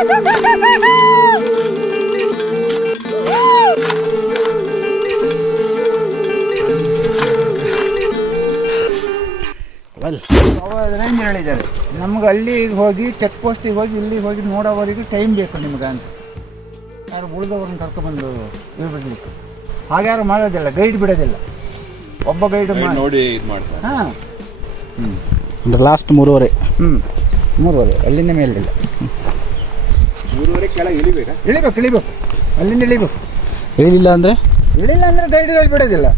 ಏನು ಹೇಳಿದ್ದಾರೆ ನಮ್ಗೆ ಅಲ್ಲಿ ಹೋಗಿ ಚೆಕ್ ಪೋಸ್ಟಿಗೆ ಹೋಗಿ ಇಲ್ಲಿ ಹೋಗಿ ನೋಡೋವರೆಗೂ ಟೈಮ್ ಬೇಕು ನಿಮ್ಗೆ ಅಂತ ಯಾರು ಉಳಿದವ್ರನ್ನ ಕರ್ಕೊಬಂದು ಇರಬೇಕು. ಹಾಗ್ಯಾರು ಮಾಡೋದಿಲ್ಲ, ಗೈಡ್ ಬಿಡೋದಿಲ್ಲ. ಒಬ್ಬ ಗೈಡ್ ನೋಡಿ ಇದು ಮಾಡ್ತಾರೆ. ಹಾಂ ಲಾಸ್ಟ್ 3:30. 3:30 ಅಲ್ಲಿಂದ ಮೇಲಿಲ್ಲ. 3:30 ಕೆಳಗೆ ಇಳಿಬೇಕು ಅಲ್ಲಿಂದ ಇಳಿಬೇಕು. ಇಳಿಲಿಲ್ಲ ಅಂದರೆ ಗೈಡ್ಗಳು ಬಿಡೋದಿಲ್ಲ.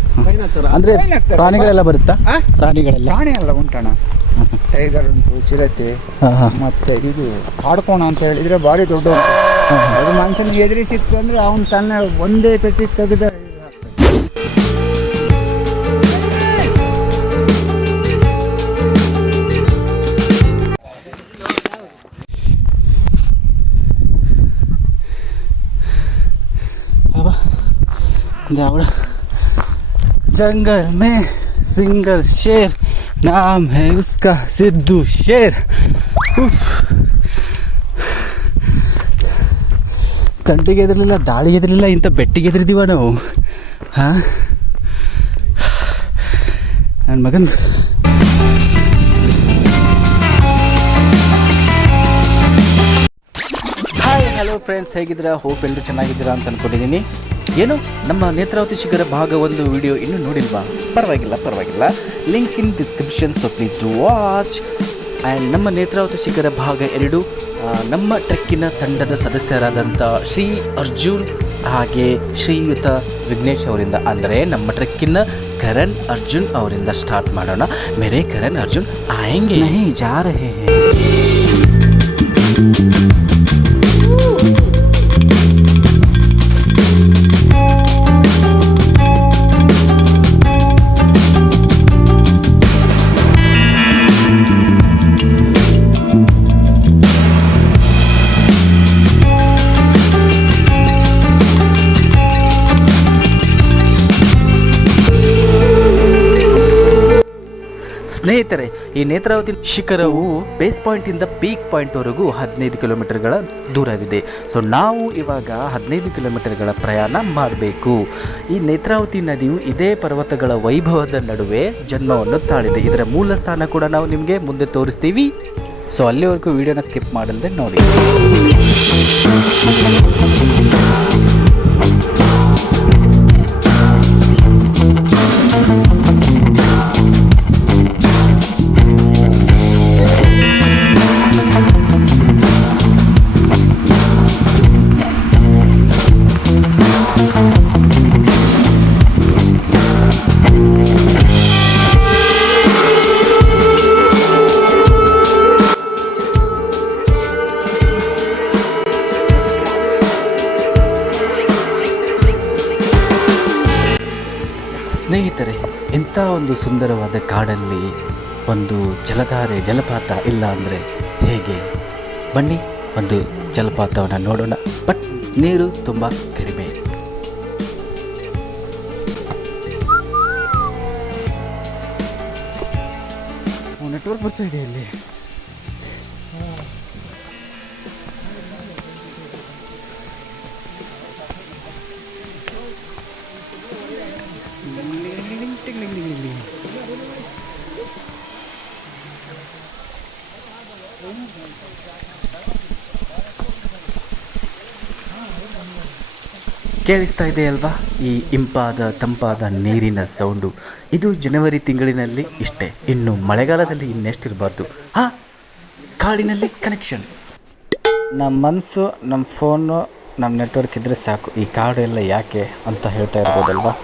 ಅಂದರೆ ಪ್ರಾಣಿಗಳೆಲ್ಲ ಬರುತ್ತಾ? ಪ್ರಾಣಿ ಎಲ್ಲ ಉಂಟಣ್ಣ. ಟೈಗರ್ ಉಂಟು, ಚಿರತೆ, ಮತ್ತೆ ಇದು ಕಾಡ್ಕೋಣ ಅಂತ ಹೇಳಿದ್ರೆ ಭಾರಿ ದೊಡ್ಡ ಅದು ಮನುಷ್ಯನಿಗೆ ಎದುರಿ ಸಿಕ್ತು ಅಂದರೆ ಅವನು ತನ್ನ ಒಂದೇ ಪೆಟ್ಟಿ ತೆಗೆದ जंगल में सिंगल शेर नाम है उसका सिद्धू शेर. ತಂಟೆಗೆ ಎದುರಲಿಲ್ಲ, ದಾಳಿಗೆ ಎದುರಲಿಲ್ಲ, ಇಂಥ ಬೆಟ್ಟಿಗೆ ಎದುರಿದೀವ ನಾವು. ಹಾಂ ನನ್ನ ಮಗಂದು ಹಾಯ್ ಹಲೋ ಫ್ರೆಂಡ್ಸ್, ಹೇಗಿದ್ದೀರಾ? ಹೋಪ್ ಎಲ್ಲರೂ ಚೆನ್ನಾಗಿದ್ದೀರಾ ಅಂತ ಅಂದ್ಕೊಂಡಿದ್ದೀನಿ. ಏನು ನಮ್ಮ ನೇತ್ರಾವತಿ ಶಿಖರ ಭಾಗ 1 ವಿಡಿಯೋ ಇನ್ನೂ ನೋಡಿಲ್ವಾ? ಪರವಾಗಿಲ್ಲ, link in description, so please do watch. And ನಮ್ಮ ನೇತ್ರಾವತಿ ಶಿಖರ ಭಾಗ 2 ನಮ್ಮ ಟ್ರೆಕ್ಕಿನ ತಂಡದ ಸದಸ್ಯರಾದಂಥ ಶ್ರೀ ಅರ್ಜುನ್ ಹಾಗೆ ಶ್ರೀಯುತ ವಿಘ್ನೇಶ್ ಅವರಿಂದ, ಅಂದರೆ ನಮ್ಮ ಟ್ರೆಕ್ಕಿನ ಕರಣ್ ಅರ್ಜುನ್ ಅವರಿಂದ ಸ್ಟಾರ್ಟ್ ಮಾಡೋಣ. ಮೇರೆ ಕರಣ್ ಅರ್ಜುನ್ ಆಯೆಂಗೆ ನಹೀ ಜಾ ರಹೇ ಹೈ. ಸ್ನೇಹಿತರೆ, ಈ ನೇತ್ರಾವತಿ ಶಿಖರವು ಬೇಸ್ ಪಾಯಿಂಟಿಂದ ಪೀಕ್ ಪಾಯಿಂಟ್ವರೆಗೂ 15 ಕಿಲೋಮೀಟರ್ಗಳ ದೂರವಿದೆ. ಸೊ ನಾವು ಇವಾಗ 15 ಕಿಲೋಮೀಟರ್ಗಳ ಪ್ರಯಾಣ ಮಾಡಬೇಕು. ಈ ನೇತ್ರಾವತಿ ನದಿಯು ಇದೇ ಪರ್ವತಗಳ ವೈಭವದ ನಡುವೆ ಜನ್ಮವನ್ನು ತಾಳಿದೆ. ಇದರ ಮೂಲ ಸ್ಥಾನ ಕೂಡ ನಾವು ನಿಮಗೆ ಮುಂದೆ ತೋರಿಸ್ತೀವಿ. ಸೊ ಅಲ್ಲಿವರೆಗೂ ವಿಡಿಯೋನ ಸ್ಕಿಪ್ ಮಾಡಲ್ದೆ ನೋಡಿ. ಸ್ನೇಹಿತರೆ, ಇಂಥ ಒಂದು ಸುಂದರವಾದ ಕಾಡಲ್ಲಿ ಒಂದು ಜಲಪಾತ ಇಲ್ಲ ಅಂದರೆ ಹೇಗೆ? ಬನ್ನಿ ಒಂದು ಜಲಪಾತವನ್ನು ನೋಡೋಣ. ಬಟ್ ನೀರು ತುಂಬ ಕಡಿಮೆ. ನೆಟ್ವರ್ಕ್ ಬರ್ತಾ ಇದೆ ಇಲ್ಲಿ. ಕೇಳಿಸ್ತಾ ಇದೆ ಅಲ್ವಾ ಈ ಇಂಪಾದ ತಂಪಾದ ನೀರಿನ ಸೌಂಡು? ಇದು ಜನವರಿ ತಿಂಗಳಿನಲ್ಲಿ ಇಷ್ಟೇ. ಇನ್ನು ಮಳೆಗಾಲದಲ್ಲಿ ಇನ್ನೆಷ್ಟಿರಬಾರ್ದು. ಕಾಡಿನಲ್ಲಿ ಕನೆಕ್ಷನ್. ನಮ್ಮ ಮನಸ್ಸು, ನಮ್ಮ ಫೋನು, ನಮ್ಮ ನೆಟ್ವರ್ಕ್ ಇದ್ದರೆ ಸಾಕು. ಈ ಕಾಡು ಎಲ್ಲ ಯಾಕೆ ಅಂತ ಹೇಳ್ತಾ ಇರ್ಬೋದಲ್ವಾ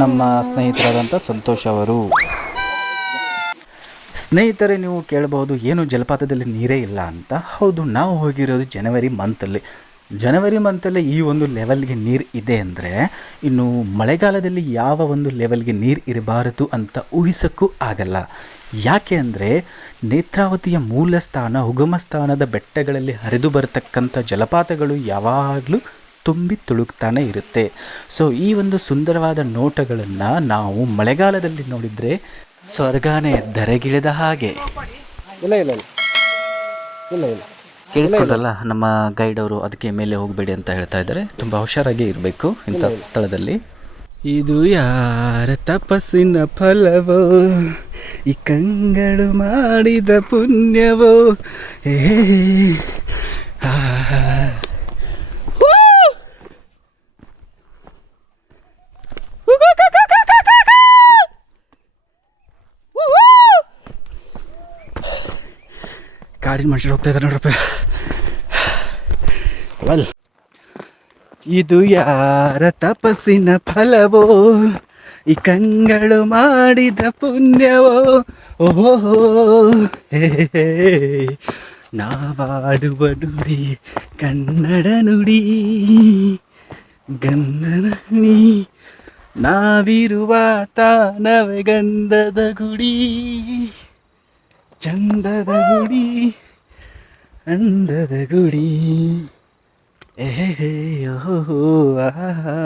ನಮ್ಮ ಸ್ನೇಹಿತರಾದಂಥ ಸಂತೋಷ್ ಅವರು. ಸ್ನೇಹಿತರೆ, ನೀವು ಕೇಳಬಹುದು ಏನು ಜಲಪಾತದಲ್ಲಿ ನೀರೇ ಇಲ್ಲ ಅಂತ. ಹೌದು, ನಾವು ಹೋಗಿರೋದು ಜನವರಿ ಮಂತಲ್ಲಿ ಈ ಒಂದು ಲೆವೆಲ್ಗೆ ನೀರು ಇದೆ ಅಂದರೆ ಇನ್ನು ಮಳೆಗಾಲದಲ್ಲಿ ಯಾವ ಒಂದು ಲೆವೆಲ್ಗೆ ನೀರು ಇರಬಾರದು ಅಂತ ಊಹಿಸೋಕ್ಕೂ ಆಗಲ್ಲ. ಯಾಕೆ ಅಂದರೆ ನೇತ್ರಾವತಿಯ ಮೂಲ ಸ್ಥಾನ, ಉಗಮ ಸ್ಥಾನದ ಬೆಟ್ಟಗಳಲ್ಲಿ ಹರಿದು ಬರತಕ್ಕಂಥ ಜಲಪಾತಗಳು ಯಾವಾಗಲೂ ತುಂಬಿ ತುಳುಕ್ತಾನೆ ಇರುತ್ತೆ. ಸೊ ಈ ಒಂದು ಸುಂದರವಾದ ನೋಟಗಳನ್ನು ನಾವು ಮಳೆಗಾಲದಲ್ಲಿ ನೋಡಿದರೆ ಸ್ವರ್ಗಾನೇ ಧರೆಗಿಳಿದ ಹಾಗೆ. ಇಲ್ಲ ಕೇಳಿಸ್ಕೊಂಡ್ರಲ್ಲ ನಮ್ಮ ಗೈಡ್ ಅವರು ಅದಕ್ಕೆ ಮೇಲೆ ಹೋಗಬೇಡಿ ಅಂತ ಹೇಳ್ತಾ ಇದ್ದಾರೆ. ತುಂಬ ಹುಷಾರಾಗಿ ಇರಬೇಕು ಇಂಥ ಸ್ಥಳದಲ್ಲಿ. ಇದು ಯಾರ ತಪಸ್ಸಿನ ಫಲವೋ, ಈ ಕಂಗಳು ಮಾಡಿದ ಪುಣ್ಯವೋ. ಕಾಡಿನ ಮನುಷ್ಯರು ಹೋಗ್ತಾ ಇದ್ದಾರೆ ನೋಡ್ರಪ್ಪ. ವೆಲ್, ಇದು ಯಾರ ತಪಸ್ಸಿನ ಫಲವೋ, ಈ ಕಂಗಳು ಮಾಡಿದ ಪುಣ್ಯವೋ. ಓಹೋ ನಾವಾಡುವ ನುಡಿ ಕನ್ನಡ ನುಡಿ, ಗಂಧನನಿ ನಾವಿರುವ ತಾನವೇ ಗಂಧದ ಗುಡಿ, ಚಂದದ ಗುಡಿ, ಅಂದದ ಗುಡಿ. ಓಹೋ ಆಹಾ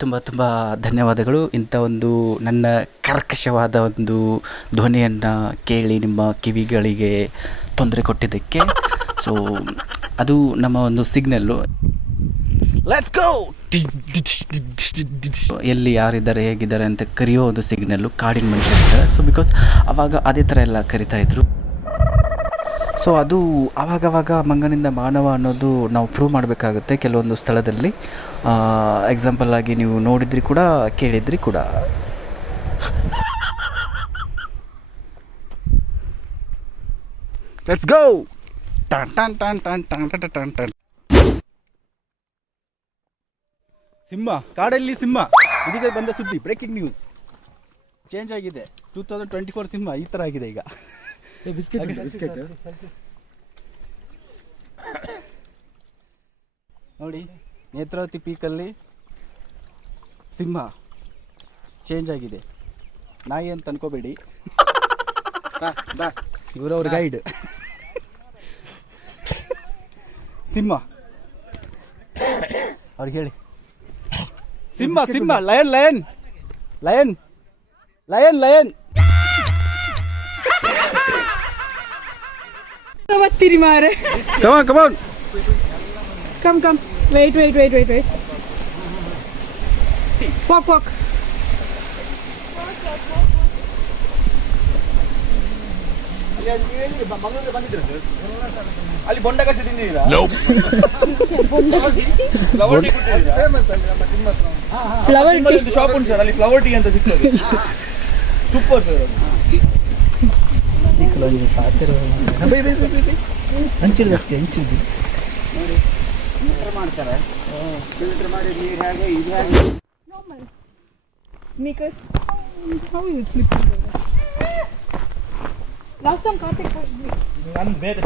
ತುಂಬ ತುಂಬ ಧನ್ಯವಾದಗಳು. ಇಂಥ ಒಂದು ನನ್ನ ಕರ್ಕಶವಾದ ಒಂದು ಧ್ವನಿಯನ್ನು ಕೇಳಿ ನಿಮ್ಮ ಕಿವಿಗಳಿಗೆ ತೊಂದರೆ ಕೊಟ್ಟಿದ್ದಕ್ಕೆ. ಸೊ ಅದು ನಮ್ಮ ಒಂದು ಸಿಗ್ನಲ್ಲು. Let's go. ಎಲ್ಲಿ ಯಾರಿದ್ದಾರೆ ಹೇಗಿದ್ದಾರೆ ಅಂತ ಕರೆಯೋ ಒಂದು ಸಿಗ್ನಲ್ಲು ಕಾಡಿನ ಮನುಷ್ಯರಿದ್ದಾರೆ. ಸೊ ಬಿಕಾಸ್ ಆವಾಗ ಅದೇ ಥರ ಎಲ್ಲ ಕರಿತಾ ಇದ್ರು. ಸೊ ಅದು ಆವಾಗವಾಗ ಮಂಗನಿಂದ ಮಾನವ ಅನ್ನೋದು ನಾವು ಪ್ರೂವ್ ಮಾಡಬೇಕಾಗುತ್ತೆ ಕೆಲವೊಂದು ಸ್ಥಳದಲ್ಲಿ. ಎಕ್ಸಾಂಪಲ್ ಆಗಿ ನೀವು ನೋಡಿದ್ರಿ ಕೂಡ, ಕೇಳಿದ್ರಿ ಕೂಡ. Let's go. ಟನ್ ಟನ್ ಟನ್ ಟನ್ ಟನ್ ಟನ್ ಟನ್ ಟನ್. ಸಿಂಹ, ಕಾಡಲ್ಲಿ ಸಿಂಹ. ಇದೀಗ ಬಂದ ಸುದ್ದಿ, ಬ್ರೇಕಿಂಗ್ ನ್ಯೂಸ್. ಚೇಂಜ್ ಆಗಿದೆ. 2024 ಸಿಂಹ ಈ ಥರ ಆಗಿದೆ ಈಗ. ಬಿಸ್ಕೆಟ್ ನೋಡಿ, ನೇತ್ರಾವತಿ ಪೀಕಲ್ಲಿ ಸಿಂಹ ಚೇಂಜ್ ಆಗಿದೆ. ನಾಯಿ ಅಂತ ಅನ್ಕೋಬೇಡಿ, ಇವರವ್ರ ಗೈಡ್. ಸಿಂಹ ಅವ್ರಿಗೆ ಹೇಳಿ. ಸಿಂಹ ಸಿಂಹ, lion lion lion lion lion. Tiri mare. Come on, come on. Come. Wait. Walk. ಅಲ್ಲಿ ಬೊಂಡ ಕಚ್ಚಿ ತಿಂದಿದ್ದೀರಾ? ಫ್ಲವರ್ ಟೀ ಶಾಪ್ ಉಂಟು ಸರ್, ಅಲ್ಲಿ ಫ್ಲವರ್ ಟೀ ಅಂತ ಸಿಗ್ತದೆ. ಸೂಪರ್ ಸರ್ ಅದು. ಮಾಡ್ತಾರೆ. ಫಿಲ್ಟರ್ ಮಾಡಿ ನೀರು ಹೇಗೆ ಇದು ಹೇಗೆ. sneakers. How is it slipping? Last time Karthik was me. ನಾನು ಬೇರೆ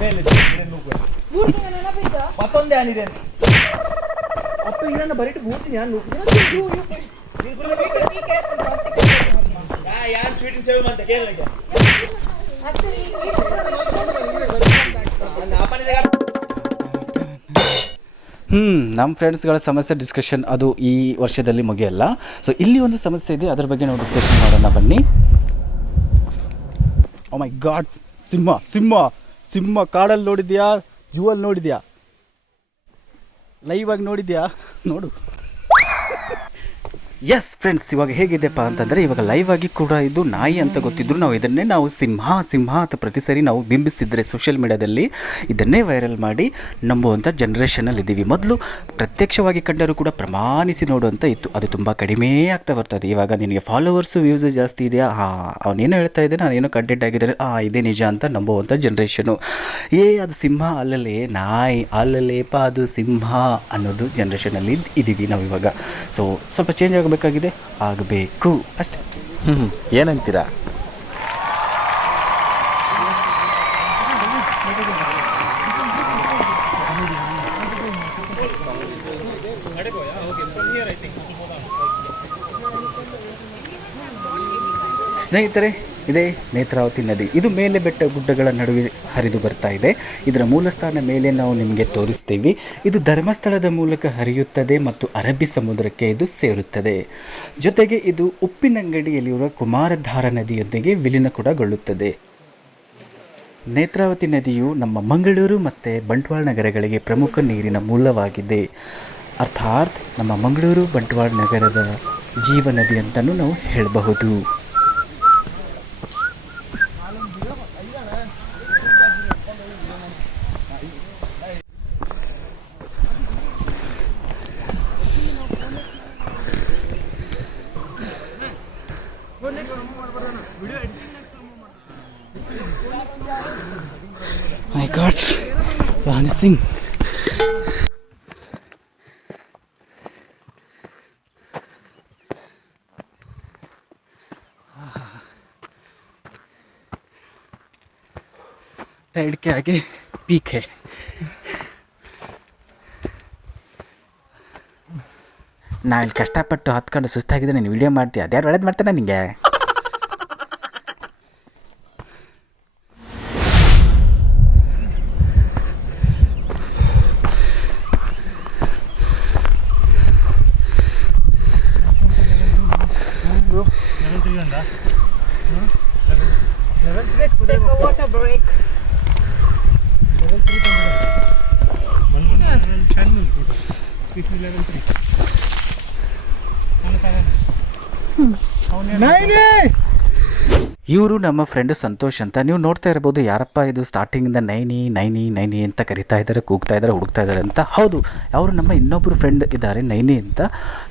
Booty na bida. ಮತ್ತೊಂದೇ ಏನಿದೆ ಅಪ್ಪ ಇದನ್ನ ಬರೀಟ್ ಬೂಡ್ತೀನಿ ನಾನು ಯಾರು ಸ್ವೀಟಿನ ಸೇವೆ ಅಂತ ಕೇಳಲಿಕ್ಕೆ. ನಮ್ಮ ಫ್ರೆಂಡ್ಸ್ಗಳ ಸಮಸ್ಯೆ ಡಿಸ್ಕಷನ್ ಅದು ಈ ವರ್ಷದಲ್ಲಿ ಮುಗಿಯಲ್ಲ. ಸೊ ಇಲ್ಲಿ ಒಂದು ಸಮಸ್ಯೆ ಇದೆ, ಅದ್ರ ಬಗ್ಗೆ ನಾವು ಡಿಸ್ಕಷನ್ ಮಾಡೋಣ ಬನ್ನಿ. ಓ ಮೈ ಗಾಡ್, ಸಿಂಹ ಕಾಡಲ್ಲಿ ನೋಡಿದ್ಯಾ, ಜೂವಲ್ಲಿ ನೋಡಿದ್ಯಾ, ಲೈವ್ ಆಗಿ ನೋಡಿದ್ಯಾ? ನೋಡು. ಎಸ್ ಫ್ರೆಂಡ್ಸ್, ಇವಾಗ ಹೇಗಿದೆಪ್ಪ ಅಂತಂದರೆ, ಇವಾಗ ಲೈವ್ ಆಗಿ ಕೂಡ ಇದು ನಾಯಿ ಅಂತ ಗೊತ್ತಿದ್ರು ನಾವು ಇದನ್ನೇ ಸಿಂಹ ಅಂತ ಪ್ರತಿ ಸರಿ ನಾವು ಬಿಂಬಿಸಿದ್ರೆ ಸೋಷಿಯಲ್ ಮೀಡಿಯಾದಲ್ಲಿ ಇದನ್ನೇ ವೈರಲ್ ಮಾಡಿ ನಂಬುವಂಥ ಜನ್ರೇಷನಲ್ಲಿ ಇದ್ದೀವಿ. ಮೊದಲು ಪ್ರತ್ಯಕ್ಷವಾಗಿ ಕಂಡರೂ ಕೂಡ ಪ್ರಮಾಣಿಸಿ ನೋಡುವಂಥ ಇತ್ತು, ಅದು ತುಂಬ ಕಡಿಮೆ ಆಗ್ತಾ ಬರ್ತದೆ. ಇವಾಗ ನಿನಗೆ ಫಾಲೋವರ್ಸು ವ್ಯೂಸು ಜಾಸ್ತಿ ಇದೆಯಾ, ಅವನೇನೋ ಹೇಳ್ತಾ ಇದ್ದಾನೆ, ನಾನೇನೋ ಕಂಟೆಂಟ್ ಆಗಿದ್ದಾರೆ, ಇದೇ ನಿಜ ಅಂತ ನಂಬುವಂಥ ಜನ್ರೇಷನು. ಅದು ಸಿಂಹ ಅಲ್ಲಲೇ, ನಾಯಿ ಅಲ್ಲಲೇಪ ಅದು ಸಿಂಹ ಅನ್ನೋದು ಜನ್ರೇಷನಲ್ಲಿ ಇದ್ದೀವಿ ನಾವು ಇವಾಗ. ಸೊ ಸ್ವಲ್ಪ ಚೇಂಜ್ ಆಗಬೇಕು ಅಷ್ಟೇ. ಏನಂತೀರಾ? ಸ್ನೇಹಿತರೆ, ಇದೇ ನೇತ್ರಾವತಿ ನದಿ. ಇದು ಮೇಲೆ ಬೆಟ್ಟ ಗುಡ್ಡಗಳ ನಡುವೆ ಹರಿದು ಬರ್ತಾ ಇದೆ. ಇದರ ಮೂಲಸ್ಥಾನ ಮೇಲೆ ನಾವು ನಿಮಗೆ ತೋರಿಸ್ತೀವಿ. ಇದು ಧರ್ಮಸ್ಥಳದ ಮೂಲಕ ಹರಿಯುತ್ತದೆ ಮತ್ತು ಅರಬ್ಬಿ ಸಮುದ್ರಕ್ಕೆ ಇದು ಸೇರುತ್ತದೆ. ಜೊತೆಗೆ ಇದು ಉಪ್ಪಿನಂಗಡಿಯಲ್ಲಿರುವ ಕುಮಾರಧಾರ ನದಿಯೊಂದಿಗೆ ವಿಲೀನಗೊಳ್ಳುತ್ತದೆ. ನೇತ್ರಾವತಿ ನದಿಯು ನಮ್ಮ ಮಂಗಳೂರು ಮತ್ತು ಬಂಟ್ವಾಳ ನಗರಗಳಿಗೆ ಪ್ರಮುಖ ನೀರಿನ ಮೂಲವಾಗಿದೆ. ಅರ್ಥಾತ್ ನಮ್ಮ ಮಂಗಳೂರು ಬಂಟ್ವಾಳ ನಗರದ ಜೀವ ನದಿ ಅಂತಲೂ ನಾವು ಹೇಳಬಹುದು. My God, Rani Singh. Side के आगे पीक है. ನಾ ಇಲ್ಲಿ ಕಷ್ಟಪಟ್ಟು ಹತ್ಕೊಂಡು ಸುಸ್ತಾಗಿದೆ, ನೀನು ವಿಡಿಯೋ ಮಾಡ್ತೀಯ, ಅದ್ಯಾರು ಒಳ್ಳೇದು ಮಾಡ್ತಾನೆ ನಿಂಗೆ. Let's take a water break. ಇವರು ನಮ್ಮ ಫ್ರೆಂಡ್ ಸಂತೋಷ್ ಅಂತ. ನೀವು ನೋಡ್ತಾ ಇರ್ಬೋದು, ಯಾರಪ್ಪ ಇದು ಸ್ಟಾರ್ಟಿಂಗಿಂದ ನೈನಿ ನೈನಿ ನೈನಿ ಅಂತ ಕರಿತಾ ಇದ್ದಾರೆ, ಕೂಗ್ತಾ ಇದ್ದಾರೆ, ಹುಡುಕ್ತಾ ಇದ್ದಾರೆ ಅಂತ. ಹೌದು, ಅವರು ನಮ್ಮ ಇನ್ನೊಬ್ಬರು ಫ್ರೆಂಡ್ ಇದ್ದಾರೆ ನೈನಿ ಅಂತ.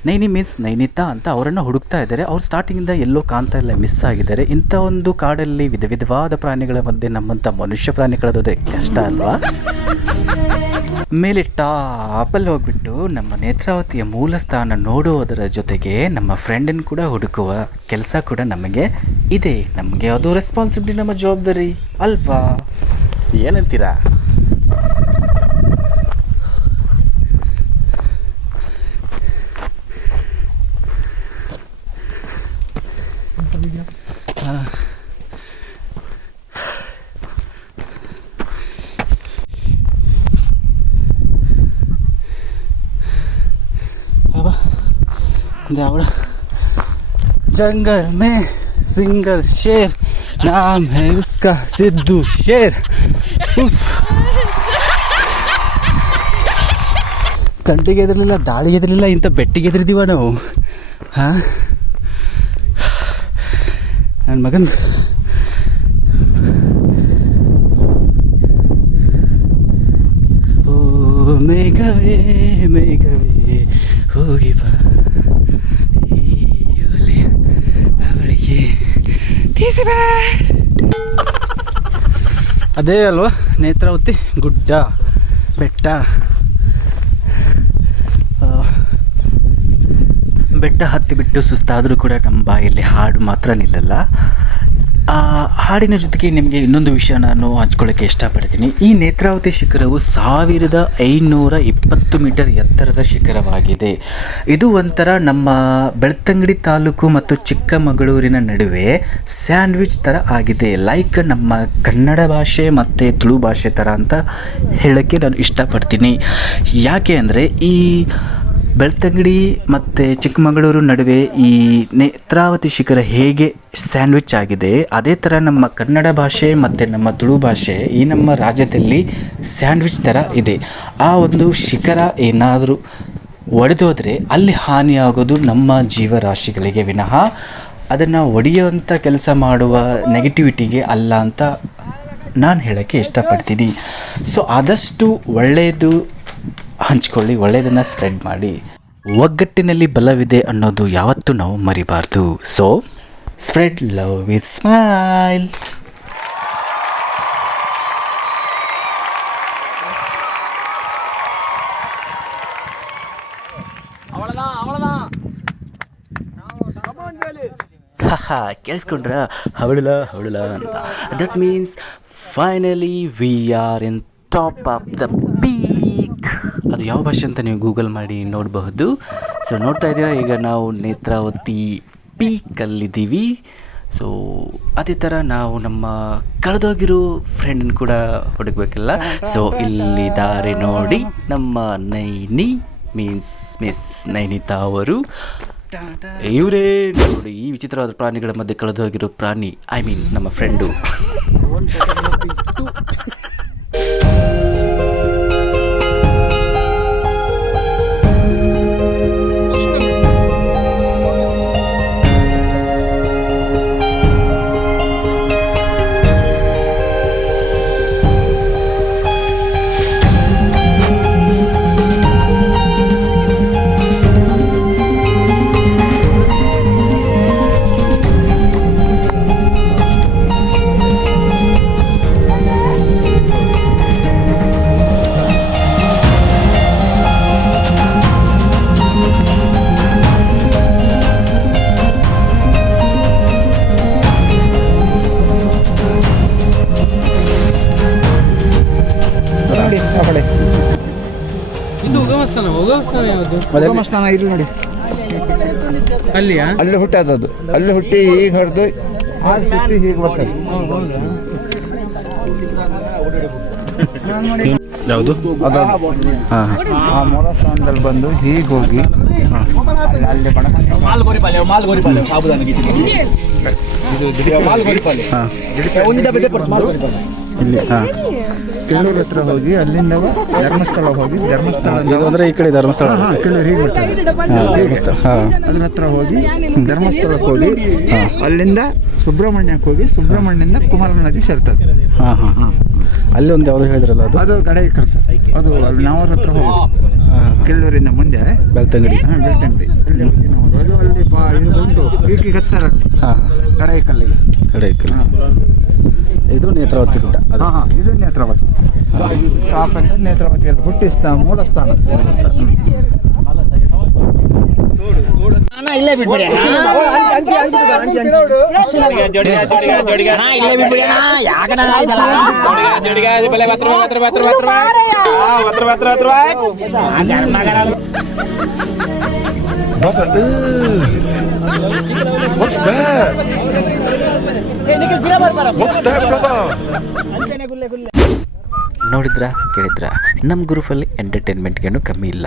ನೈನಿ ಮೀನ್ಸ್ ನೈನಿತಾ ಅಂತ. ಅವರನ್ನು ಹುಡುಕ್ತಾ ಇದ್ದಾರೆ. ಅವ್ರು ಸ್ಟಾರ್ಟಿಂಗಿಂದ ಎಲ್ಲೋ ಕಾಣ್ತಾ ಇಲ್ಲ, ಮಿಸ್ ಆಗಿದ್ದಾರೆ. ಇಂಥ ಒಂದು ಕಾಡಲ್ಲಿ ವಿಧವಾದ ಪ್ರಾಣಿಗಳ ಮಧ್ಯೆ ನಮ್ಮಂಥ ಮನುಷ್ಯ ಪ್ರಾಣಿ ಕಳೆದೋದ್ರೆ ಕಷ್ಟ ಅಲ್ವಾ. ಮೇಲೆ ಟಾಪಲ್ಲಿ ಹೋಗ್ಬಿಟ್ಟು ನಮ್ಮ ನೇತ್ರಾವತಿಯ ಮೂಲ ಸ್ಥಾನ ನೋಡುವುದರ ಜೊತೆಗೆ ನಮ್ಮ ಫ್ರೆಂಡನ್ನು ಕೂಡ ಹುಡುಕುವ ಕೆಲಸ ಕೂಡ ನಮಗೆ ಇದೆ. ನಮಗೆ ಅದು ರೆಸ್ಪಾನ್ಸಿಬಿಲಿಟಿ, ನಮ್ಮ ಜವಾಬ್ದಾರಿ ಅಲ್ವಾ, ಏನಂತೀರಾ? जंगल में सिंगल शेर, नाम है उसका सिद्धू शेर. ತಂಟೆಗೆ ಎದುರಲಿಲ್ಲ, ದಾಳಿಗೆ ಎದುರಲಿಲ್ಲ, ಇಂಥ ಬೆಟ್ಟಿಗೆ ಎದುರಿದೀವ ನಾವು. ಹಾಂ, ನನ್ನ ಮಗಂದು ಓ ಮೇಘವೇ ಮೇಘವೇ ಹೋಗಿ ಬಾ ಅವಳಿಗೆ ತೀಸಿಬಾ. ಅದೇ ಅಲ್ವಾ ನೇತ್ರಾವತಿ ಗುಡ್ಡ ಬೆಟ್ಟ. ಬೆಟ್ಟ ಹತ್ತಿಬಿಟ್ಟು ಸುಸ್ತಾದರೂ ಕೂಡ ನಮ್ಮ ಬಾಯಲ್ಲಿ ಹಾಡು ಮಾತ್ರ ನಿಲ್ಲಲ್ಲ. ಹಾಡಿನ ಜೊತೆಗೆ ನಿಮಗೆ ಇನ್ನೊಂದು ವಿಷಯ ನಾನು ಹಂಚ್ಕೊಳ್ಳೋಕ್ಕೆ ಇಷ್ಟಪಡ್ತೀನಿ. ಈ ನೇತ್ರಾವತಿ ಶಿಖರವು 1520 ಮೀಟರ್ ಎತ್ತರದ ಶಿಖರವಾಗಿದೆ. ಇದು ಒಂಥರ ನಮ್ಮ ಬೆಳ್ತಂಗಡಿ ತಾಲೂಕು ಮತ್ತು ಚಿಕ್ಕಮಗಳೂರಿನ ನಡುವೆ ಸ್ಯಾಂಡ್ವಿಚ್ ಥರ ಆಗಿದೆ. ಲೈಕ್ ನಮ್ಮ ಕನ್ನಡ ಭಾಷೆ ಮತ್ತು ತುಳು ಭಾಷೆ ಥರ ಅಂತ ಹೇಳೋಕ್ಕೆ ನಾನು ಇಷ್ಟಪಡ್ತೀನಿ. ಯಾಕೆ ಅಂದರೆ ಈ ಬೆಳ್ತಂಗಡಿ ಮತ್ತು ಚಿಕ್ಕಮಗಳೂರು ನಡುವೆ ಈ ನೇತ್ರಾವತಿ ಶಿಖರ ಹೇಗೆ ಸ್ಯಾಂಡ್ವಿಚ್ ಆಗಿದೆ, ಅದೇ ಥರ ನಮ್ಮ ಕನ್ನಡ ಭಾಷೆ ಮತ್ತು ನಮ್ಮ ತುಳು ಭಾಷೆ ಈ ನಮ್ಮ ರಾಜ್ಯದಲ್ಲಿ ಸ್ಯಾಂಡ್ವಿಚ್ ಥರ ಇದೆ. ಆ ಒಂದು ಶಿಖರ ಏನಾದರೂ ಒಡೆದೋದ್ರೆ ಅಲ್ಲಿ ಹಾನಿಯಾಗೋದು ನಮ್ಮ ಜೀವರಾಶಿಗಳಿಗೆ ವಿನಃ ಅದನ್ನು ಒಡೆಯುವಂಥ ಕೆಲಸ ಮಾಡುವ ನೆಗೆಟಿವಿಟಿಗೆ ಅಲ್ಲ ಅಂತ ನಾನು ಹೇಳೋಕ್ಕೆ ಇಷ್ಟಪಡ್ತೀನಿ. ಸೊ ಆದಷ್ಟು ಒಳ್ಳೆಯದು ಹಂಚ್ಕೊಳ್ಳಿ, ಒಳ್ಳೆಯದನ್ನು ಸ್ಪ್ರೆಡ್ ಮಾಡಿ. ಒಗ್ಗಟ್ಟಿನಲ್ಲಿ ಬಲವಿದೆ ಅನ್ನೋದು ಯಾವತ್ತೂ ನಾವು ಮರಿಬಾರ್ದು. So spread love with smile. ಕೇಳಿಸ್ಕೊಂಡ್ರ ಹವಳಲ ಹವಳಲ ಅಂತ. That means finally we are in top of the peak. ಅದು ಯಾವ ಭಾಷೆ ಅಂತ ನೀವು ಗೂಗಲ್ ಮಾಡಿ ನೋಡಬಹುದು. ಸೊ ನೋಡ್ತಾ ಇದ್ದೀರಾ, ಈಗ ನಾವು ನೇತ್ರಾವತಿ ಪೀಕಲ್ಲಿದ್ದೀವಿ. ಸೊ ಅದೇ ಥರ ನಾವು ನಮ್ಮ ಕಳೆದೋಗಿರೋ ಫ್ರೆಂಡನ್ನು ಕೂಡ ಹುಡುಕ್ಬೇಕಲ್ಲ. ಸೊ ಇಲ್ಲಿದ್ದಾರೆ ನೋಡಿ ನಮ್ಮ ನೈನಿ ಮೀನ್ಸ್ ಮಿಸ್ ನೈನಿತಾ ಅವರು. ಇವರೇ ನೋಡಿ ಈ ವಿಚಿತ್ರವಾದ ಪ್ರಾಣಿಗಳ ಮಧ್ಯೆ ಕಳೆದೋಗಿರೋ ಪ್ರಾಣಿ, ಐ ಮೀನ್ ನಮ್ಮ ಫ್ರೆಂಡು. ನೋಡಿ ಆ ಕಡೆ ಇದು ಉಗಮಸ್ಥಾನ ಯಾವುದು? ಉಗಮಸ್ಥಾನ ಇಲ್ಲಿ ನೋಡಿ, ಅಲ್ಲಿಯಾ? ಅಲ್ಲಿ ಹುಟ್ಟೋದು, ಅಲ್ಲಿ ಹುಟ್ಟಿ ಈಗ ಹೊಡೆದು ಆಗ ಸುತ್ತಿ ಹೀಗೆ ಬರ್ತದೆ. ಯಾವುದು ಅದು ಆ ಮೂಲಸ್ಥಾನದಲ್ಲಿ ಬಂದು ಹೀಗೆ ಹೋಗಿ ಅಲ್ಲಿ ಇಲ್ಲಿ ಕಿಳ್ಳೂರು ಹತ್ರ ಹೋಗಿ ಅಲ್ಲಿಂದ ಧರ್ಮಸ್ಥಳ ಹೋಗಿ ಧರ್ಮಸ್ಥಳ ಅಂದರೆ ಈ ಕಡೆ ಧರ್ಮಸ್ಥಳ. ಕಿಳ್ಳೂರು ಹೀಗೆ ಬರ್ತದೆ. ಧರ್ಮಸ್ಥಳ ಅದ್ರ ಹತ್ರ ಹೋಗಿ ಧರ್ಮಸ್ಥಳಕ್ಕೆ ಹೋಗಿ ಅಲ್ಲಿಂದ ಸುಬ್ರಹ್ಮಣ್ಯಕ್ಕೆ ಹೋಗಿ ಸುಬ್ರಹ್ಮಣ್ಯದಿಂದ ಕುಮಾರ ನದಿ ಸೇರ್ತದೆ. ಅಲ್ಲಿ ಒಂದು ಯಾವುದು ಹೇಳಿದ್ರಲ್ಲ ಅದು ಗಡೆ ಕಲ್ಸದೆ. ಅದು ನಾವ್ರ ಹತ್ರ ಹೋಗಿ ಕಿಳ್ಳೂರಿಂದ ಮುಂದೆ ಬೆಳ್ತಂಗಡಿ. ಬೆಳ್ತಂಗಡಿ ಅಲ್ಲಿ ಹೋಗಿ ನಾವು ಅದು ಅಲ್ಲಿ ಇದು ಬಂದು ಈಕಿಗೆ ಹತ್ತಾರ ಗಡೆ ಕಲ್ಲಿಗೆ ಇದು ನೇತ್ರಾವತಿ ಗುಡ್ಡ. ಅದು ಇದು ನೇತ್ರಾವತಿ. ನೇತ್ರಾವತಿಯಲ್ಲಿ ಹುಟ್ಟಿಸ್ತಾ ಮೂಲಸ್ಥಾನ. ಇಲ್ಲೇ ಬಿಟ್ಬಿಡಿ What's that? What's that, brother? ನೋಡಿದ್ರಾ, ಕೇಳಿದ್ರಾ, ನಮ್ಮ ಗ್ರೂಪಲ್ಲಿ ಎಂಟರ್ಟೈನ್ಮೆಂಟ್ಗೇನು ಕಮ್ಮಿ ಇಲ್ಲ.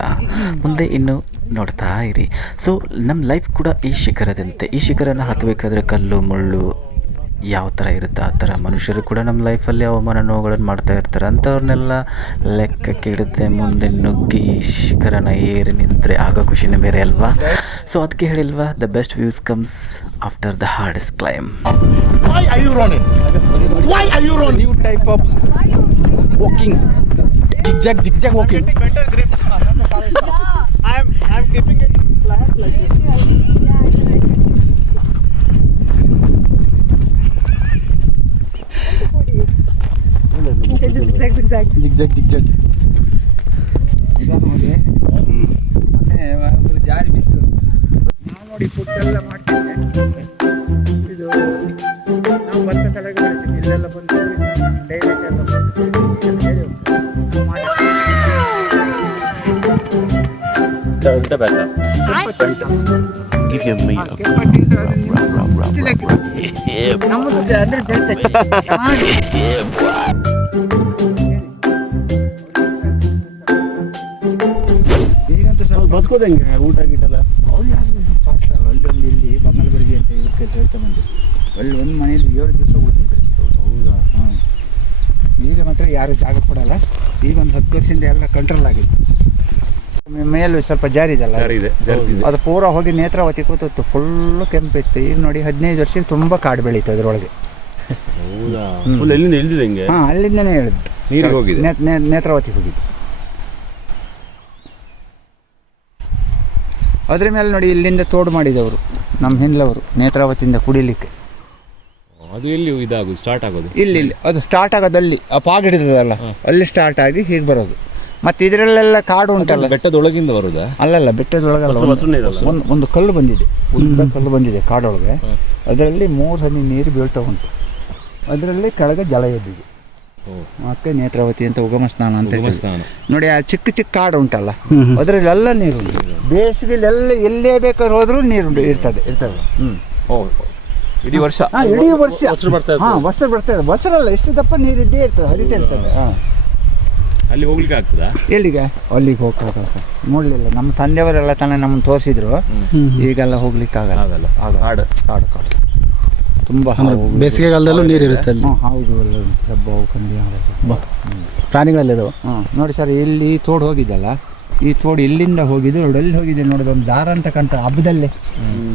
ಮುಂದೆ ಇನ್ನು ನೋಡ್ತಾ ಇರಿ. ಸೊ ನಮ್ಮ ಲೈಫ್ ಕೂಡ ಈ ಶಿಖರದಂತೆ. ಈ ಶಿಖರನ ಹತ್ತಬೇಕಾದ್ರೆ ಕಲ್ಲು ಮುಳ್ಳು ಯಾವ ಥರ ಇರುತ್ತೆ ಆ ಥರ ಮನುಷ್ಯರು ಕೂಡ ನಮ್ಮ ಲೈಫಲ್ಲಿ ಅವಮಾನ ನೋವುಗಳನ್ನು ಮಾಡ್ತಾ ಇರ್ತಾರೆ. ಅಂಥವ್ರನ್ನೆಲ್ಲ ಲೆಕ್ಕಕ್ಕಿಡದೆ ಮುಂದೆ ನುಗ್ಗಿ ಶಿಖರನ ಏರಿ ನಿಂತರೆ ಆಗ ಖುಷಿನೇ ಬೇರೆ ಅಲ್ವಾ. ಸೊ ಅದಕ್ಕೆ ಹೇಳಿಲ್ವಾ, the best views comes after the hardest climb. Why are you running? Why are you running? New type of walking, zigzag walking. Better grip. I'm keeping it flat like this. Zigzag. ನೋಡಿ ಮೊನ್ನೆ ಒಬ್ರು ಜಾರಿ ಬಿತ್ತು. ನಾವು ನೋಡಿ ಫುಡ್ಡೆಲ್ಲ ಮಾಡ್ತೀವಿ. ಇದು ನಾವು ಭತ್ತ ಕಡೆಗೆ ಮಾಡ್ತೀವಿ. ಇಲ್ಲೆಲ್ಲ ಬಂದು ಡೈರೆಕ್ಟ್ ಎಲ್ಲ ಈಗಂತೂ ಸ್ವಲ್ಪ ಬದುಕೋದಂಗೆ ಊಟ ಗೀಟಲ್ಲ ಅಲ್ಲೊಂದು ಇಲ್ಲಿ ಬಂಗಾಳಬರಿಗೆ ಅಂತ ಇವ್ರ ಕೈ ಹೇಳ್ಕೊಂಬಂದು ಅಲ್ಲಿ ಒಂದು ಮನೇಲಿ 7 ದಿವಸ ಉಳಿದಿದ್ರು. ಹೌದಾ? ಹಾಂ. ಈಗ ಮಾತ್ರ ಯಾರು ಜಾಗ ಕೊಡಲ್ಲ. ಈಗ ಒಂದು 10 ವರ್ಷದಿಂದ ಎಲ್ಲ ಕಂಟ್ರೋಲ್ ಆಗಿದೆ. ಮೇಲೂ ಸ್ವಲ್ಪ ಜಾರಿದಲ್ಲ, ಅದು ಪೂರ ಹೋಗಿ ನೇತ್ರಾವತಿ ಕೂತು ಫುಲ್ಲು ಕೆಂಪಿತ್ತು. ಈಗ ನೋಡಿ 15 ವರ್ಷಕ್ಕೆ ತುಂಬ ಕಾಡು ಬೆಳೀತು ಅದರೊಳಗೆ. ಹಾಂ, ಅಲ್ಲಿಂದನೇ ಹೇಳಿದ್ದು ನೇತ್ರಾವತಿ ಹೋಗಿದ್ದು. ಅದ್ರ ಮೇಲೆ ನೋಡಿ ಇಲ್ಲಿಂದ ತೋಡು ಮಾಡಿದವರು ನಮ್ಮ ಹಿಂದ್ಲವರು ನೇತ್ರಾವತಿಯಿಂದ ಕುಡಿಲಿಕ್ಕೆ. ಅದು ಎಲ್ಲಿ ಇದಾಗೋದು ಸ್ಟಾರ್ಟ್ ಆಗೋದು? ಇಲ್ಲಿ ಅದು ಸ್ಟಾರ್ಟ್ ಆಗೋದಲ್ಲಿ ಆ ಪಾಗಿಡಿದಲ್ಲ ಅಲ್ಲಿ ಸ್ಟಾರ್ಟ್ ಆಗಿ ಹೀಗೆ ಬರೋದು. ಮತ್ತೆ ಇದರಲ್ಲೆಲ್ಲ ಕಾಡು ಉಂಟಲ್ಲ, ಬೆಟ್ಟದೊಳಗಿಂದ ಬರೋದಾ? ಅಲ್ಲಲ್ಲ, ಬೆಟ್ಟದೊಳಗಲ್ಲ. ಒಂದು ಕಲ್ಲು ಬಂದಿದೆ, ಉದ್ದ ಕಲ್ಲು ಬಂದಿದೆ ಕಾಡೊಳಗೆ. ಅದರಲ್ಲಿ 3 ಹನಿ ನೀರು ಬೀಳ್ತಾ ಉಂಟು. ಅದರಲ್ಲಿ ಕೆಳಗೆ ಜಲ ಎದ್ದಿದೆ. ಮತ್ತೆ ನೇತ್ರಾವತಿ ಅಂತ ಉಗಮ ಸ್ನಾನ ಅಂತ ನೋಡಿ. ಆ ಚಿಕ್ಕ ಚಿಕ್ಕ ಕಾಡು ಉಂಟಲ್ಲ ಅದರಲ್ಲೆಲ್ಲ ನೀರುಂಟು. ಬೇಸಿಗೆಲೆಲ್ಲ ಎಲ್ಲೇ ಬೇಕಾದ್ರೆ ಹೋದ್ರೂ ನೀರು ಇರ್ತದೆ. ಇಡೀ ವರ್ಷ ಹಾಂ ಇಡೀ ವರ್ಷ ಹೊಸ್ರು ಬರ್ತಾ ಇರ್ತದೆ. ಹಾಂ ಹೊಸ ಬರ್ತಾ ಇದೆ. ಹೊಸರಲ್ಲ ಎಷ್ಟು ದಪ್ಪ ನೀರು ಇದ್ದೇ ಇರ್ತದೆ, ಹರಿತಾ ಇರ್ತದೆ. ಹಾಂ ಅಲ್ಲಿ ಹೋಗ್ಲಿಕ್ಕೆ ಆಗ್ತದಾ? ಎಲ್ಲಿಗೆ? ಅಲ್ಲಿಗೆ ಹೋಗ್ಬೇಕು ನೋಡಲಿಲ್ಲ. ನಮ್ಮ ತಂದೆಯವರೆಲ್ಲ ತಾನೇ ನಮ್ಮನ್ನು ತೋರಿಸಿದ್ರು. ಈಗೆಲ್ಲ ಹೋಗ್ಲಿಕ್ಕೆ ಆಗಲ್ಲ. ಆಗಲ್ಲ. ಕಾಡು ಕಾಡು ತುಂಬ ಬೇಸಿಗೆಗಾಲದಲ್ಲೂ ನೀರು ಇರುತ್ತೆ ಅಲ್ಲಿ. ಹೌದು. ಡಬ್ಬ ಕಂಡಿ ಪ್ರಾಣಿಗಳಲ್ಲಿದಾವೆ. ಹಾಂ ನೋಡಿ ಸರ್, ಇಲ್ಲಿ ತೋಡು ಹೋಗಿದ್ದಲ್ಲ, ಈ ತೋಡು ಇಲ್ಲಿಂದ ಹೋಗಿದ್ದು ನೋಡಿ, ಅಲ್ಲಿ ಹೋಗಿದೆ ನೋಡಿದ ಒಂದು ದಾರ ಅಂತ ಕಾಣ್ತ. ಹಬ್ಬದಲ್ಲೇ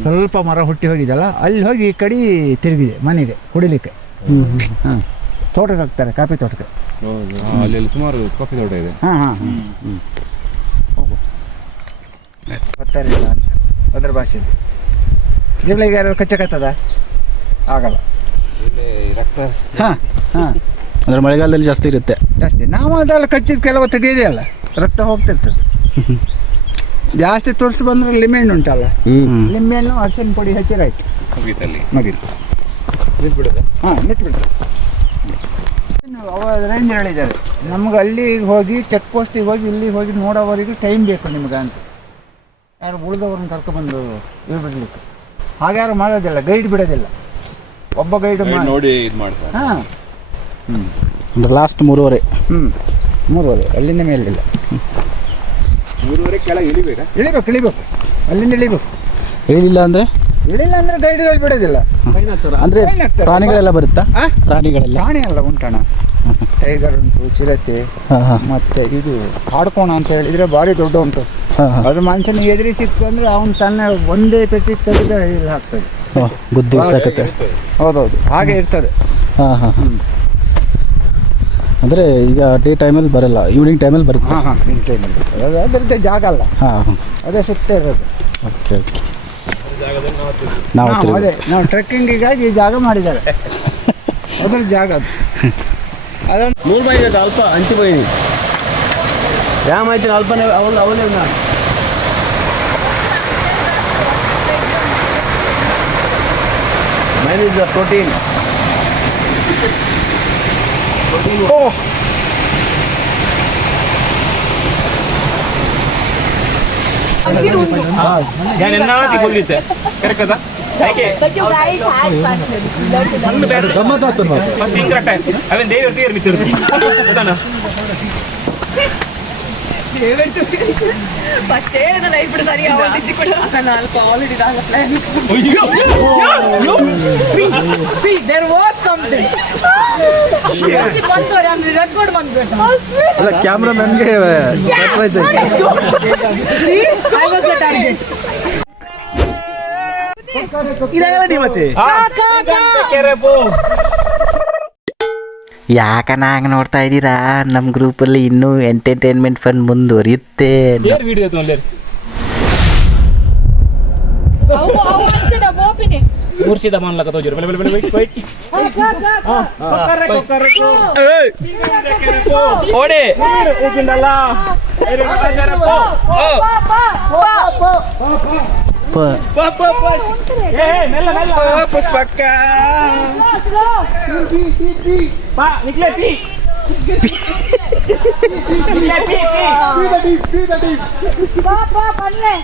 ಸ್ವಲ್ಪ ಮರ ಹುಟ್ಟಿ ಹೋಗಿದ್ದಲ್ಲ, ಅಲ್ಲಿ ಹೋಗಿ ಈ ಕಡೆ ತಿರುಗಿದೆ ಮನೆಗೆ ಕುಡಿಲಿಕ್ಕೆ. ಹಾಂ ತೋಟಕ್ಕೆ ಹಾಕ್ತಾರೆ, ಕಾಫಿ ತೋಟಕ್ಕೆ. ಅಲ್ಲಿ ಸುಮಾರು ಕಾಫಿ ತೋಟ ಇದೆ. ಹಾಂ ಹೋಗು ಗೊತ್ತಾರಿಲ್ಲ ಅದ್ರ ಭಾಷೆ. ಜೀವಳಿಗೆ ಯಾರು ಕಚ್ಚಕತ್ತದ ಆಗಲ್ಲ. ಹಾಂ ಅಂದರೆ ಮಳೆಗಾಲದಲ್ಲಿ ಜಾಸ್ತಿ ಇರುತ್ತೆ. ಜಾಸ್ತಿ ನಾವು ಅದೆಲ್ಲ ಕಚ್ಚಿದ ಕೆಲವು ತೆಗೆಯೋದಿಲ್ಲ, ರಕ್ತ ಹೋಗ್ತಿರ್ತದೆ. ಜಾಸ್ತಿ ತುರ್ಸು ಬಂದರೆ ಲಿಂಬೆಹಣ್ಣು ಉಂಟಲ್ಲ, ಲಿಂಬೆಹಣ್ಣು ಅರಿಶಿನ ಪುಡಿ ಹಚ್ಚಿರಾಯ್ತು, ಮುಗೀತಲ್ಲಿ. ಮುಗೀತು. ಹಾಂ ನಿಂತು ಬಿಡ್ತದೆ. ಅವ ರೇಂಜರ್ ಹೇಳಿದ್ದಾರೆ ನಮ್ಗೆ ಅಲ್ಲಿ ಹೋಗಿ ಚೆಕ್ ಪೋಸ್ಟಿಗೆ ಹೋಗಿ ಇಲ್ಲಿ ಹೋಗಿ ನೋಡೋವರೆಗೂ ಟೈಮ್ ಬೇಕು ನಿಮ್ಗೆ ಅಂತ. ಯಾರು ಉಳಿದವ್ರನ್ನ ಕರ್ಕೊಬಂದು ಬಿಡಲಿಕ್ಕೆ ಹಾಗ್ಯಾರು ಮಾಡೋದಿಲ್ಲ, ಗೈಡ್ ಬಿಡೋದಿಲ್ಲ. ಒಬ್ಬ ಗೈಡ್ ನೋಡಿ ಇದು ಮಾಡ್ತಾರೆ. ಹಾಂ ಅಂದ್ರೆ ಲಾಸ್ಟ್ 3:30. 3:30 ಅಲ್ಲಿಂದ ಮೇಲಿಲ್ಲ. 3:30 ಕೆಳಗೆ ಇಳಿಬೇಕಾ? ಇಳಿಬೇಕು ಅಲ್ಲಿಂದ ಇಳಿಬೇಕು. ಇಳಿಲಿಲ್ಲ ಅಂದರೆ ಗೈಡ್ಗಳು ಬಿಡೋದಿಲ್ಲ. ಅಂದರೆ ಫೈನ್ ಹಾಕ್ತಾರೆ. ಪ್ರಾಣಿಗಳೆಲ್ಲ ಬರುತ್ತಾ? ಆ? ಪ್ರಾಣಿಗಳೆಲ್ಲ ಪ್ರಾಣಿ ಎಲ್ಲ ಉಂಟಣ್ಣ, ಟೈಗರ್ ಉಂಟು, ಚಿರತೆ, ಮತ್ತೆ ಇದು ಕಾಡ್ಕೋಣ ಅಂತ ಹೇಳಿದ್ರೆ ಭಾರಿ ದೊಡ್ಡ ಉಂಟು. ಅದು ಮನುಷ್ಯನಿಗೆ ಎದುರಿ ಸಿಕ್ತು ಅಂದರೆ ಅವನು ತನ್ನ ಒಂದೇ ಪೆಟ್ಟಿ ತೆಗೆದು ಇಲ್ಲಿ ಹಾಕ್ತದೆ. ಗುದ್ದು ಸಾಕತ್ತೆ. ಹೌದೌದು ಹಾಗೆ ಇರ್ತದೆ. ಹಾಂ ಅಂದರೆ ಈಗ ಡೇ ಟೈಮಲ್ಲಿ ಬರಲ್ಲ, ಈವ್ನಿಂಗ್ ಟೈಮಲ್ಲಿ ಬರುತ್ತೆ. ಹಾಂ ಈ ಟೈಮಲ್ಲಿ ಅದರದ್ದೇ ಜಾಗ ಅಲ್ಲ, ಅದೇ ಸುತ್ತ ಇರೋದು. ಓಕೆ ನಾವು ಅದೇ ನಾವು ಟ್ರೆಕ್ಕಿಂಗಿಗಾಗಿ ಈ ಜಾಗ ಮಾಡಿದ್ದಾರೆ. ಅದ್ರ ಜಾಗ ಅದು. ಅದೊಂದು 100 ಬೈ ಅಲ್ಪ ಹಂಚಿ ಬೈನಿ ಯಾವ ಮಾಹಿತಿ ಅಲ್ಪನೇ ಅವಲೇ ನಾನು ಮೈನ್ ಇಸ್ ದ ಪ್ರೋಟೀನ್. ഞാൻ എന്നാത്തി കൊല്ലിത്തെ കറക്റ്റದ ಹೇಗೆ ಗಮ್ಮತ್ತಾಗ್ತದೆ ಮಾತ್ರ. ಫಸ್ಟ್ ಹಿಂಗ್ ಕರೆಕ್ಟ್ ಅವನ್ ದೇವ್ರ ತೀರ್ ಮಿತ್ತಿರ್ತಿ ಅದಾನ ಫಸ್ಟ್ ಹೇಳಿದಲ್ಲ ఇప్పుడు ಸರಿ ಅವಳಿಚ್ಚಿ ಕೂಡ ನಾನು ಅಲ್ಪ ಆಲ್ರೆಡಿ ನಾನು plan see there was something she ಬಂದೋರೆ ಅಂದ್ರೆ ರೆಕಾರ್ಡ್ ಬಂದ್ಬಿಟ್ಟು ಅಲ್ಲ ಕ್ಯಾಮ್ರಾಮನ್ಗೆ ಸರ್ಪ್ರೈಸ್ ಆಯ್ತು. see I was the target ಇದಾಗಲ್ಲ ನೀ ಮತ್ತೆ ಯಾಕನ ಹಂಗೆ ನೋಡ್ತಾ ಇದ್ದೀರಾ? ನಮ್ಮ ಗ್ರೂಪಲ್ಲಿ ಇನ್ನೂ ಎಂಟರ್ಟೈನ್ಮೆಂಟ್ ಫನ್ ಮುಂದುವರಿಯುತ್ತೆ. ವಿಡಿಯೋ ತೊಗೊಂಡ್ರಿ ಅವು ಅಂತಿದ ಬೋಪಿನಿ ಮೂರ್ಸಿದ ಮಾನ್ಲಕ ತೋಜರು ಬಲೆ ಬಲೆ ಬಲೆ ವೈಟ್ ಓಡಿ ಏಕಿಂದಲ್ಲ ಪುಷ್ಪಕ್ಕ ಪಾ ನಿಕ್ಲೆ ಪಿ ಪಾಪಾ ಬನ್ನೆ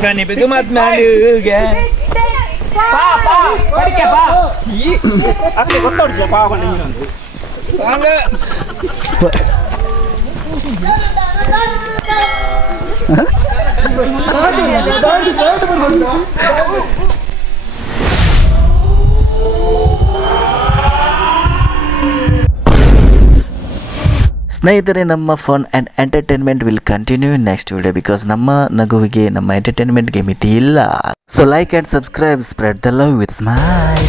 ಪ್ರಾಣಿ ಬಗ್ಗೆ ಮಾತನಾಡುಗೆ ಪಾ ಪಾ ಕಡಿಕೆ ಪಾ ಈ ಅಕ್ಕೆ ಗೊತ್ತೋಡ್ಸ ಪಾ ಬನ್ನಿ ಇನ್ನೊಂದು ಹಂಗ ಸ್ನೇಹಿತರೆ, ನಮ್ಮ fun and entertainment will continue in next video because ನಮ್ಮ ನಗುವಿಗೆ ನಮ್ಮ ಎಂಟರ್ಟೈನ್ಮೆಂಟ್ಗೆ ಮಿತಿ ಇಲ್ಲ. So like and subscribe, spread the love with smile.